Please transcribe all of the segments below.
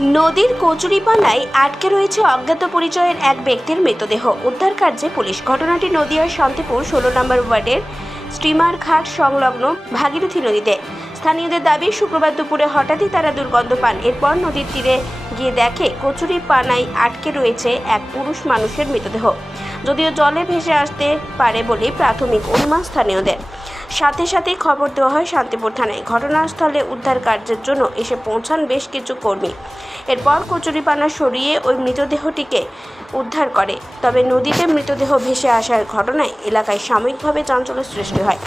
নদীর কচুরিপানায় আটকে রয়েছে অজ্ঞাত পরিচয়ের এক ব্যক্তির মৃতদেহ উদ্ধার কার্যে পুলিশ। ঘটনাটি নদিয়ার শান্তিপুর 16 নম্বর ওয়ার্ডের স্টিমার ঘাট সংলগ্ন ভাগীরথী নদীতে। স্থানীয়দের দাবি, শুক্রবার দুপুরে হঠাৎই তারা দুর্গন্ধ পান। এরপর নদীর তীরে গিয়ে দেখে কচুরিপানায় আটকে রয়েছে এক পুরুষ মানুষের মৃতদেহ। যদিও জলে ভেসে আসতে পারে বলে প্রাথমিক অনুমান স্থানীয়দের। সাথে সাথে খবর দেওয়া হয় শান্তিপুর থানায়। ঘটনাস্থলে উদ্ধার কার্যের জন্য এসে পৌঁছান বেশ কিছু কর্মী। এরপর কচুরিপানা সরিয়ে ওই মৃতদেহটিকে উদ্ধার করে। তবে নদীতে মৃতদেহ ভেসে আসার ঘটনায় এলাকায় সাময়িকভাবে চাঞ্চল্যের সৃষ্টি হয়।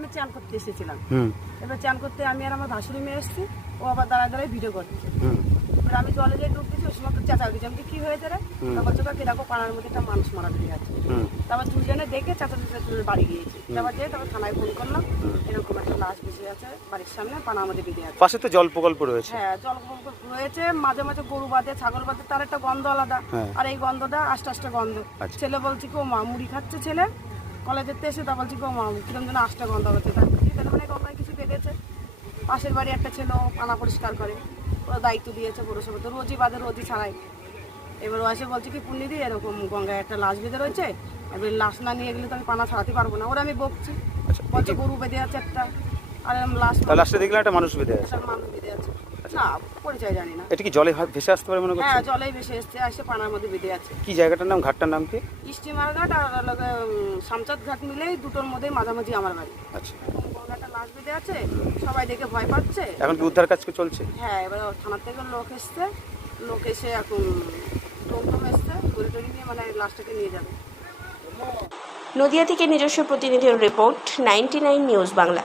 আমি চান করতে এসেছিলাম। এবার চান করতে আমি আর আমার ভাসুরি মেয়ে এসেছি, ও আবার দাঁড়ায় দাঁড়ায় ভিডিও করছে। এবার আমি জলে যেয়ে ঢুকতেছি, ওই সময় চেঁচা দিচ্ছি, আমি কি হয়েছে রে? তারপর চোখা কি দেখো পাড়ার মধ্যে একটা মানুষ মারা বেরিয়ে আছে। তারপর দুজনে দেখে চাচা বাড়ি গিয়েছি। তারপর যেয়ে তারপর থানায় ফোন করলাম, এরকম একটা লাশ বেশি আছে বাড়ির সামনে, পানার মধ্যে বেরিয়ে আছে। পাশে তো জল প্রকল্প রয়েছে। হ্যাঁ, জল প্রকল্প রয়েছে, মাঝে মাঝে গরু বাঁধে, ছাগল বাঁধে, তার একটা গন্ধ আলাদা। আর এই গন্ধটা আস্তে আস্তে গন্ধ। ছেলে বলছি কি ও মা মুড়ি খাচ্ছে, ছেলে কলেজের এসে তা বলছি কি ও মা কিরম যেন আস্তে গন্ধ হচ্ছে। তাহলে মানে গঙ্গায় কিছু বেঁধেছে। পাশের বাড়ি একটা ছেলে পানা পরিষ্কার করে, ওরা দায়িত্ব দিয়েছে পৌরসভা, তো রোজই বাদে রোজই ছাড়াই। এবার ও এসে বলছে কি পুণ্যিদি এরকম গঙ্গায় একটা লাশ বেঁধে রয়েছে, এবার লাশ না নিয়ে গেলে তো আমি পানা ছাড়াতে পারবো না। ওরা আমি বকছি, বলছে গরু বেঁধে আছে একটা, আর লাশটা দেখলাম একটা মানুষ বেঁধে আছে। মানুষ বেঁধে আছে, না পরিচয় জানি না। এটা কি জলে ভেসে আসতে পারে মনে করছেন? হ্যাঁ, জলেই ভেসে এসে পানার মধ্যে বেঁধে আছে। কি জায়গাটার নাম, ঘাটটার নাম কি? স্টিমার ঘাট আর শামচাঁদ ঘাট মিলেই দুটোর মধ্যে মাঝামাঝি আমার বাড়ি। আচ্ছা, একটা লাশ বেঁধে আছে, সবাই দেখে ভয় পাচ্ছে। এখন কি উদ্ধার কাজ চলছে? হ্যাঁ, এবার থানার থেকে লোক এসছে, লোক এসে এখন টোমটোম এসছে, গড়ি টড়ি নিয়ে মানে লাশটাকে নিয়ে যাবে। নদিয়া থেকে নিজস্ব প্রতিনিধির রিপোর্ট, 99 নিউজ বাংলা।